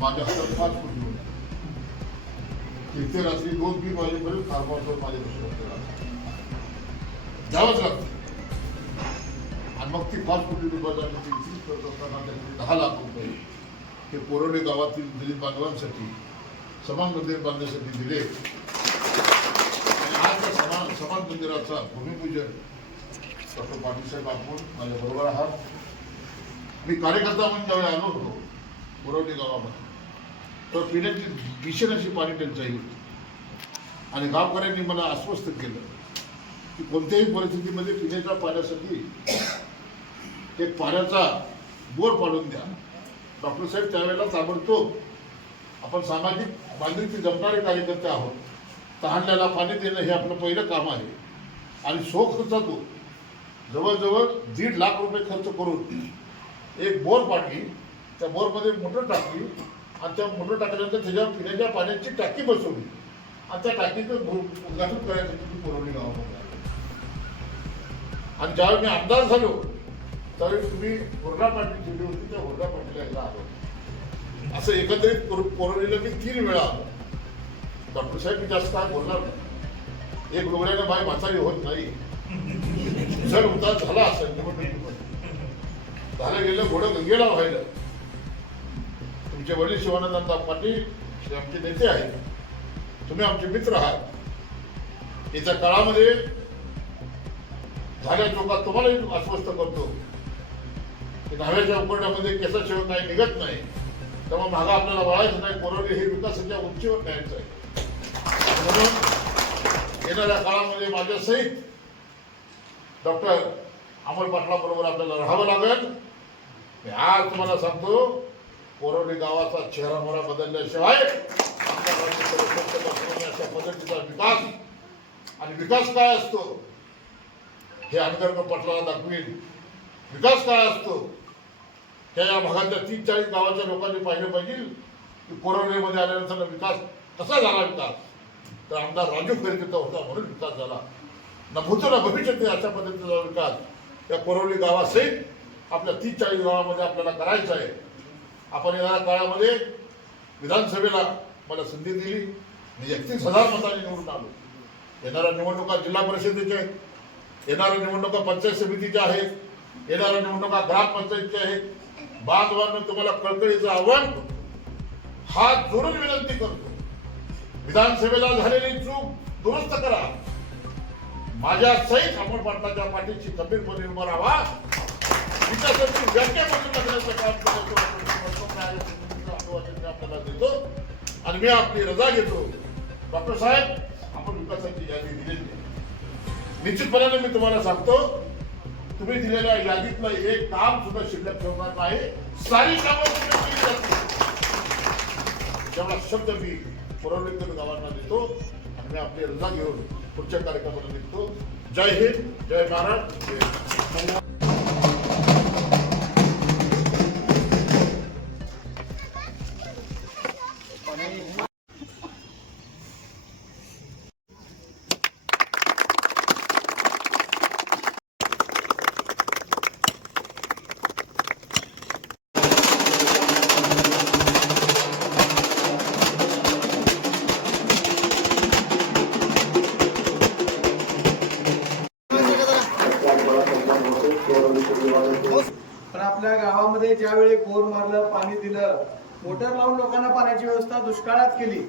माझ्या हातात पाच कोटी होते तिथे रात्री दोन बी वाजेपर्यंत फार्म हाऊसवर माझ्या विषय द्यावंच लागते. आणि मग ती पाच कोटी रुपयाला तीस करत असताना त्यांनी दहा लाख रुपये ते कोरोडे गावातील दलित बांधवांसाठी समान मंदिर बांधण्यासाठी दिले. आज समान समान मंदिराचा भूमिपूजन डॉक्टर पाटीलसाहेब आपण माझ्याबरोबर आहात. मी कार्यकर्ता म्हणून ज्यावेळी आलो होतो कोरोडे गावामध्ये. तर पिण्याची भीषण अशी पाणी टंचाई होती. आणि गावकऱ्यांनी मला आश्वस्त केलं. की कोणत्याही परिस्थितीमध्ये पिण्याच्या पाण्यासाठी एक पाण्याचा बोर पाडून द्या. डॉक्टर साहेब त्यावेळेला ताबडतोब आपण सामाजिक बांधिलकी जपणारे कार्यकर्ते आहोत. तहानल्याला पाणी देणं हे आपलं पहिलं काम आहे. आणि सो खर्चातून जवळजवळ दीड लाख रुपये खर्च करून एक बोर पाडली. त्या बोरमध्ये मोटर टाकली. आणि त्या मोटर टाकल्यानंतर त्याच्यावर पिण्याच्या पाण्याची टाकी बसवली. आणि त्या टाकीचं उद्घाटन करायचं मी पुरवली गावामध्ये. आणि ज्यावेळी मी आमदार झालो त्यावेळी तुम्ही हुरडा पाटील दिली होती त्या हुरडा पाटील यायला आलो. असं एकंदरीत पुर- पुरवणीला मी तीन वेळा आलो. डॉक्टर साहेब मी जास्त काय बोलणार नाही. एक डोळ्यानं बाय वाचावी होत नाही. जर उतार झाला असेल निवडणुकीमध्ये झालं गेलं घोडं गंगेला व्हायला. तुमचे वडील शिवानंद पाटील हे आमचे नेते आहेत. तुम्ही आमचे मित्र आहात. येत्या काळामध्ये झाल्या चौकात तुम्हालाही अस्वस्थ करतो. की न्हाव्याच्या केसा केसाशिवाय काही निघत नाही. तेव्हा मागं आपल्याला वळायचं नाही कोरोना हे विकासाच्या उंचीवर न्यायचं आहे. म्हणून येणाऱ्या काळामध्ये माझ्या सहित डॉक्टर अमोल पाटलाबरोबर आपल्याला राहावं लागेल. मी आज तुम्हाला सांगतो कोरवली गावाचा चेहरा मोहरा बदलल्याशिवाय अशा पद्धतीचा विकास आणि विकास काय असतो? हे अंधर्ग पटलाला दाखवीन. विकास काय असतो? त्या या भागातल्या तीन चाळीस गावाच्या लोकांनी पाहिलं पाहिजे की कोरोनामध्ये आल्यानंतर विकास कसा झाला विकास? तर आमदार राजू खरेदीचा होता म्हणून विकास झाला. न भूतो ना भविष्यात अशा पद्धतीचा विकास या कोरोली गावासहित आपल्या तीस चाळीस गावामध्ये आपल्याला करायचा आहे. आपण येणाऱ्या काळामध्ये विधानसभेला मला संधी दिली. मी एकतीस हजार मतांनी निवडून आलो. येणाऱ्या निवडणुका जिल्हा परिषदेच्या आहेत. येणाऱ्या निवडणुका पंचायत समितीच्या आहेत. येणाऱ्या निवडणुका ग्रामपंचायतच्या आहेत. बांधवांना तुम्हाला कळकळीचं आव्हान हा जोडून विनंती करतो. विधानसभेला झालेली चूक दुरुस्त करा. माझ्या सहित आपण पाटलाच्या पाठीशी खंबीरपणे उभा राहा. विकासाची व्याख्या करून लागण्याचं काम करतो. अभिवादन आपल्याला देतो आणि मी आपली रजा घेतो डॉक्टर साहेब आपण विकासाची यादी दिलेली आहे. निश्चितपणाने मी तुम्हाला सांगतो तुम्ही दिलेल्या यादीतलं एक काम सुद्धा शिल्लक ठेवणार नाही सारी कामं केली जातील जेवढा शब्द मी पुरवलेकर गावांना देतो आणि मी आपली रजा घेऊन पुढच्या कार्यक्रमाला निघतो जय हिंद जय महाराज जय पण आपल्या गावामध्ये ज्यावेळी बोर मारलं पाणी दिलं मोटर लावून लोकांना पाण्याची व्यवस्था दुष्काळात केली.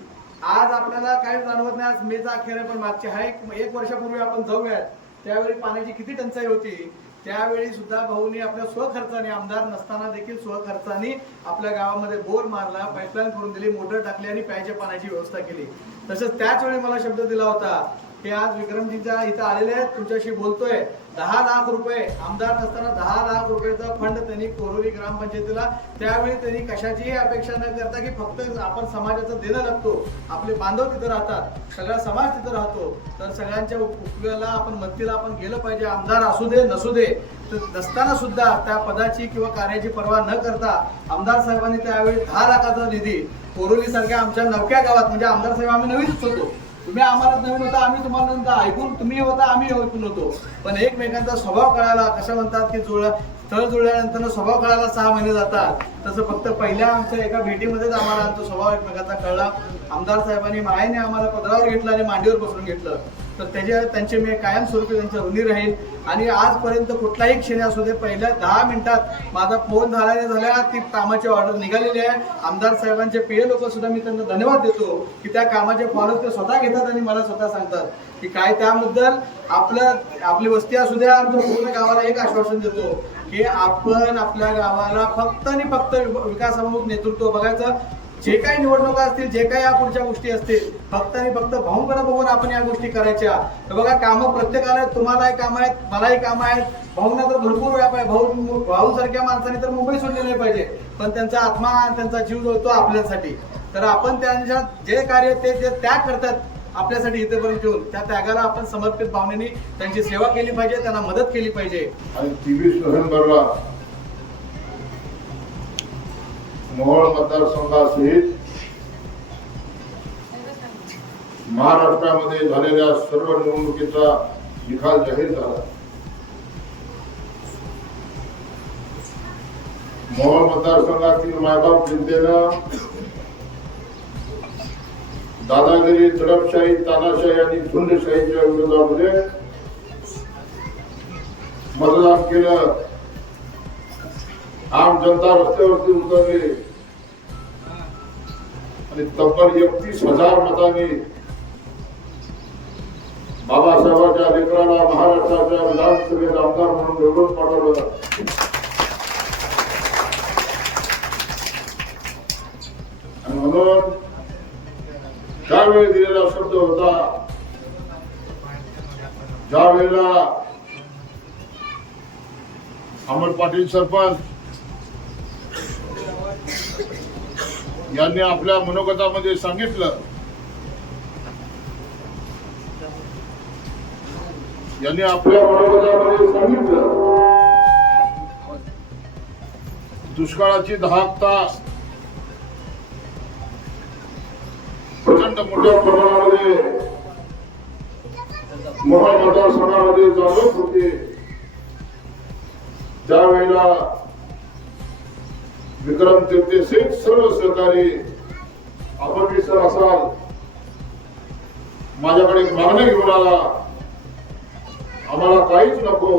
आज आपल्याला काही जाणवत नाही आज मेचा अखेर आहे पण मागच्या हा एक एक वर्षापूर्वी आपण जाऊयात. त्यावेळी पाण्याची किती टंचाई होती. त्यावेळी सुद्धा भाऊनी आपल्या स्वखर्चाने आमदार नसताना देखील स्वखर्चाने आपल्या गावामध्ये बोर मारला पाईपलाईन करून दिली मोटर टाकली आणि प्यायच्या पाण्याची व्यवस्था केली. तसंच त्याच वेळी मला शब्द दिला होता हे आज विक्रमजींच्या इथं आलेले आहेत. तुमच्याशी बोलतोय. दहा लाख रुपये आमदार नसताना दहा लाख रुपयाचा फंड त्यांनी कोरोली ग्रामपंचायतीला. त्यावेळी त्यांनी कशाचीही अपेक्षा न करता की फक्त आपण समाजाचं देणं लागतो. आपले बांधव तिथं राहतात. सगळा समाज तिथं राहतो. तर सगळ्यांच्या उपयोगाला आपण मदतीला आपण गेलं पाहिजे. आमदार असू दे नसू दे. तर नसताना सुद्धा त्या पदाची किंवा कार्याची पर्वा न करता आमदार साहेबांनी त्यावेळी दहा लाखाचा निधी कोरोली सारख्या आमच्या नवक्या गावात म्हणजे आमदार साहेब आम्ही नवीनच होतो. तुम्ही आम्हाला नवीन होता आम्ही तुम्हाला नंतर ऐकून तुम्ही होता आम्ही ऐकून होतो. पण एकमेकांचा स्वभाव कळायला कसं म्हणतात की जुळ स्थळ जुळल्यानंतर स्वभाव कळायला सहा महिने जातात. तसं फक्त पहिल्या आमच्या एका भेटीमध्येच आम्हाला आमचा स्वभाव एकमेकाचा कळला. आमदार साहेबांनी मायेने आम्हाला पदरावर घेतलं आणि मांडीवर बसून घेतलं. तर त्याच्या त्यांचे मी कायमस्वरूपी त्यांचा ऋणी राहील. आणि आजपर्यंत कुठलाही क्षणी असू दे पहिल्या दहा मिनिटात माझा फोन झाल्याने झाल्या ती कामाची ऑर्डर निघालेली आहे. आमदार साहेबांचे प्रिय लोक सुद्धा मी त्यांना धन्यवाद देतो की त्या कामाचे फॉलो ते स्वतः घेतात आणि मला स्वतः सांगतात की काय त्याबद्दल आपलं आपली वस्ती असू द्या आमच्या पूर्ण गावाला एक आश्वासन देतो की आपण आपल्या गावाला फक्त आणि फक्त विकासामुख नेतृत्व बघायचं. जे काही निवडणुका असतील जे काही या पुढच्या गोष्टी असतील फक्त आणि फक्त भाऊंकडे बघून आपण या गोष्टी करायच्या. तर बघा कामं प्रत्येकाला तुम्हालाही काम आहेत मलाही काम आहेत. भाऊंना तर भरपूर व्याप आहे भाऊ भाऊ सारख्या माणसाने तर मुंबई सोडली नाही पाहिजे. पण त्यांचा आत्मा आणि त्यांचा जीव जोडतो आपल्यासाठी. तर आपण त्यांच्या जे कार्य ते जे त्याग करतात आपल्यासाठी इथेपर्यंत ठेवून त्या त्यागाला आपण समर्पित भावनेने त्यांची सेवा केली पाहिजे त्यांना मदत केली पाहिजे. आणि टीव्ही सोहन बरोबर. मोहोळ मतदारसंघासहित महाराष्ट्रामध्ये झालेल्या सर्व निवडणुकीचा निकाल जाहीर झाला. मोहोळ मतदारसंघातील मायबाप जनतेनं दादागिरी दडपशाही तानाशाही आणि झुंडशाहीच्या विरोधामध्ये मतदान केलं. आम जनता रस्त्यावरती उतरली. आणि तब्बल एकतीस हजार मतांनी बाबासाहेबांच्या लेकराला महाराष्ट्राच्या विधानसभेत आमदार म्हणून निवडून पाठवलं. आणि म्हणून त्यावेळी दिलेला शब्द होता ज्या वेळेला अमर पाटील सरपंच यांनी आपल्या मनोगतामध्ये सांगितलं. यांनी आपल्या मनोगतामध्ये सांगितलं. दुष्काळाची दहाकता प्रचंड मोठ्या प्रमाणामध्ये मोहा मतदारसंघामध्ये जाणवत होते. त्यावेळेला विक्रम तिरते सहित सर्व सहकारी आपण सर असाल. माझ्याकडे मागणं घेऊन आला. आम्हाला काहीच नको.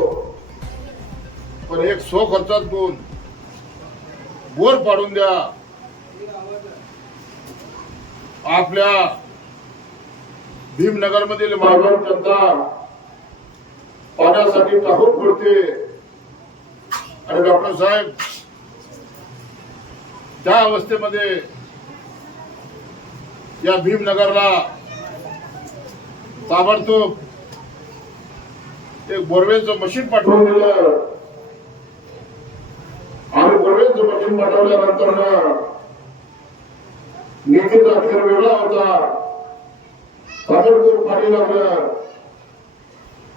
पण एक सो खर्चात बोल बोर पाडून द्या. आपल्या भीमनगर मधील मालवण जनता पाण्यासाठी टाकून पडते. आणि डॉक्टर साहेब त्या अवस्थेमध्ये या भीमनगरला ताबडतोब एक बोरवेलचं मशीन पाठवून दिलं आणि बोरवेलचं मशीन पाठवल्यानंतर नितीन अखेर वेगळा होता. ताबडतोब पाणी लागलं.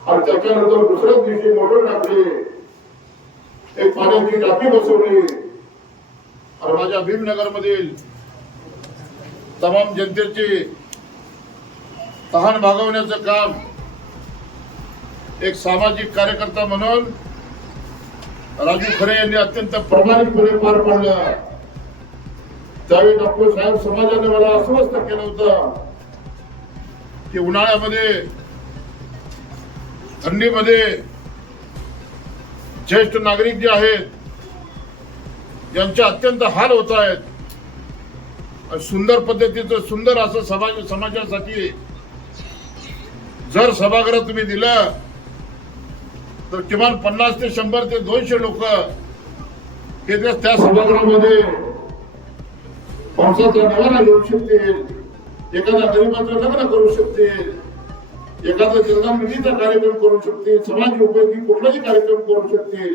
आणि त्याच्यानंतर दुसऱ्याच दिवशी मोटर टाकली. एक पाण्याची टाकी बसवली. आणि माझ्या भीमनगर मधील तमाम जनतेची तहान भागवण्याचं काम एक सामाजिक कार्यकर्ता म्हणून राजू खरे यांनी अत्यंत प्रामाणिकपणे पार पाडलं. त्यावेळी डॉक्टर साहेब समाजाने मला अस्वस्थ केलं होतं की उन्हाळ्यामध्ये थंडीमध्ये ज्येष्ठ नागरिक जे आहेत यांचे अत्यंत हाल होत आहेत. सुंदर पद्धतीचं सुंदर असं समाज समाजासाठी जर सभागृह तुम्ही दिलं तर किमान पन्नास ते शंभर ते दोनशे लोक हे त्या सभागृहामध्ये पावसाचा नवारा घेऊ शकतील एखाद्या गरीबाचं लग्न करू शकतील एखादा जगदान निधीचा कार्यक्रम करू शकतील समाज उपयोगी कुठलाही कार्यक्रम करू शकतील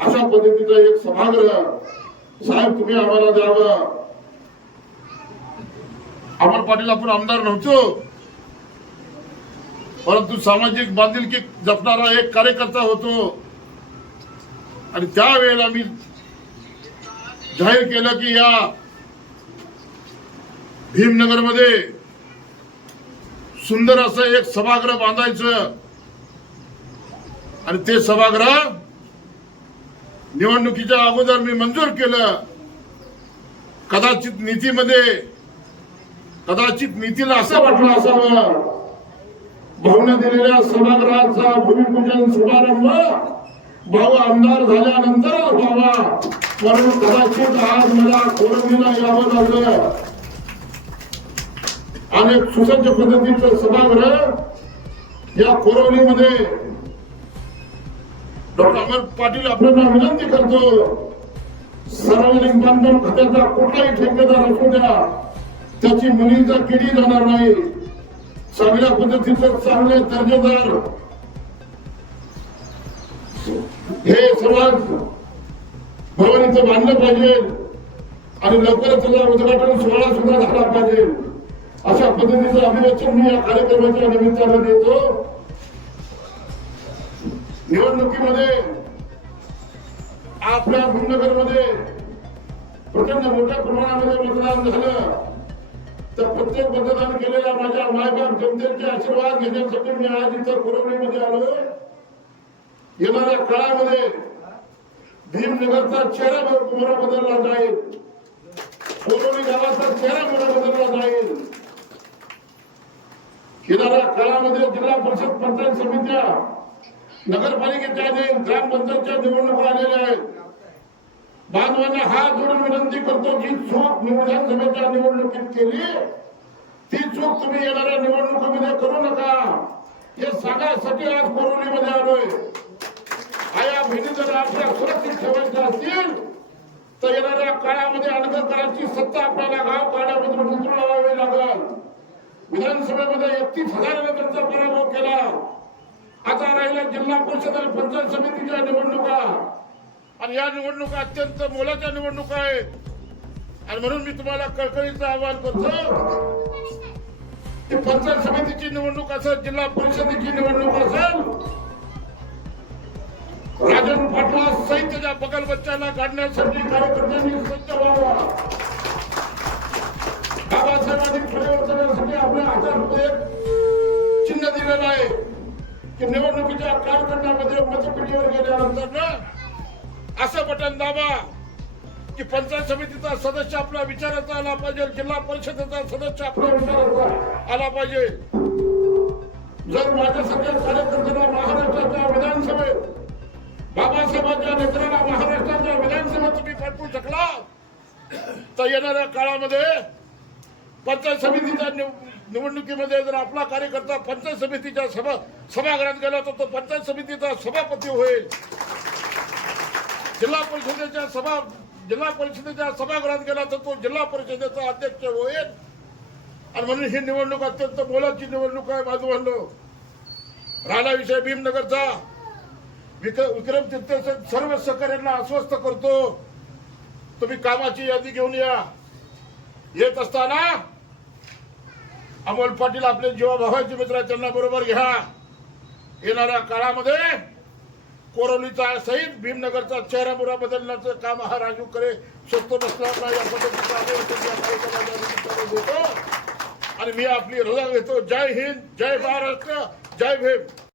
अशा पद्धतीचा एक सभागृह साहेब तुम्ही आम्हाला द्यावं. अमर पाटील आपण आमदार नव्हतो. परंतु सामाजिक बांधिलकी जपणारा एक कार्यकर्ता होतो. आणि त्यावेळेला मी जाहीर केलं की या भीमनगरमध्ये सुंदर असं एक सभागृह बांधायचं. आणि ते सभागृह निवडणुकीच्या अगोदर मी मंजूर केलं. कदाचित नीतीमध्ये कदाचित नीतीला असं वाटलं असावं. भाऊने दिलेल्या सभागृहाचा भूमिपूजन शुभारंभ भाऊ आमदार झाल्यानंतर व्हावा. म्हणून कदाचित आज मला कोरोना यावं लागलं. आणि सुसज्ज पद्धतीचं सभागृह या कोरोनीमध्ये डॉक्टर अमर पाटील आपल्याला विनंती करतो. सार्वजनिक बांधकाम खात्याचा कुठलाही ठेकेदार असू द्या त्याची मुलीचा किडी जाणार नाही. चांगल्या पद्धतीचं चांगले दर्जेदार हे समाज भवन बांधलं पाहिजे आणि लवकरच त्याचा उद्घाटन सोहळा सुद्धा झाला पाहिजे. अशा पद्धतीचं अभिवाचन मी या कार्यक्रमाच्या निमित्तानं देतो. निवडणुकीमध्ये आपल्या भूमनगरमध्ये प्रचंड मोठ्या प्रमाणामध्ये मतदान झालं. तर प्रत्येक मतदान केलेल्या माझ्या मायबाप जनतेचे आशीर्वाद घेण्यासाठी मी आज इथं कोरोनामध्ये आलो येणाऱ्या काळामध्ये भीमनगरचा चेहरा मोरा बदलला जाईल. कोरोनी गावाचा चेहरा मोरा बदलला जाईल. येणाऱ्या काळामध्ये जिल्हा परिषद पंचायत समित्या नगरपालिकेच्या आणि ग्रामपंचायतच्या निवडणुका आलेल्या आहेत. बांधवांना हात जोडून विनंती करतो जी चूक विधानसभेच्या निवडणुकीत केली ती चूक तुम्ही येणाऱ्या निवडणुकीमध्ये करू नका. हे सांगण्यासाठी आज कोरोलीमध्ये आलोय. आया बहिणी जर आपल्या सुरक्षित ठेवायच्या असतील तर येणाऱ्या काळामध्ये अनगरकरांची सत्ता आपल्याला गाव पाड्यामधून उतरून लावावी लागल. विधानसभेमध्ये एकतीस हजाराने त्यांचा पराभव केला. आता राहिल्या जिल्हा परिषद आणि पंचायत समितीच्या निवडणुका. आणि या निवडणुका अत्यंत मोलाच्या निवडणुका आहेत. आणि म्हणून मी तुम्हाला कळकळीचं आवाहन करतो की पंचायत समितीची निवडणूक असेल जिल्हा परिषदेची निवडणूक असेल राजन पाटला सहित त्याच्या बगल बच्चाला काढण्यासाठी कार्यकर्त्यांनी सज्ज व्हावा. बाबासाहेबांनी परिवर्तनासाठी आपल्या हजार रुपये चिन्ह दिलेलं आहे. की निवडणुकीच्या कालखंडामध्ये मतपेटीवर गेल्यानंतर ना असं बटन दाबा की पंचायत समितीचा सदस्य आपल्या विचाराचा आला पाहिजे जिल्हा परिषदेचा सदस्य आपल्या विचाराचा आला पाहिजे. जर माझ्यासारख्या कार्यकर्त्यांना महाराष्ट्राच्या विधानसभेत बाबासाहेबांच्या नेत्याला महाराष्ट्राच्या विधानसभेत तुम्ही पाठवू शकला तर येणाऱ्या काळामध्ये पंचायत समितीच्या निव- निवडणुकीमध्ये जर आपला कार्यकर्ता पंचायत समितीच्या सभा सभागृहात गेला तर तो पंचायत समितीचा सभापती होईल. जिल्हा परिषदेच्या सभा जिल्हा परिषदेच्या सभागृहात गेला तर तो जिल्हा परिषदेचा अध्यक्ष होईल. आणि म्हणून ही निवडणूक अत्यंत मोलाची निवडणूक आहे बाजूबांधव राहिला विषय भीमनगरचा विक विक्रम तीर्थे सर्व सहकार्यांना आश्वस्त करतो. तुम्ही कामाची यादी घेऊन या. येत असताना अमोल पाटील आपले जेव्हा भावाचे मित्र आहेत, त्यांना बरोबर घ्या. येणाऱ्या काळामध्ये कोरोलीचा सहित भीमनगरचा चेहरामुरा बदलण्याचं काम हा राजू करे शकतो नसल्यावर या देतो आणि मी आपली रजा घेतो. जय हिंद जय महाराष्ट्र जय भीम.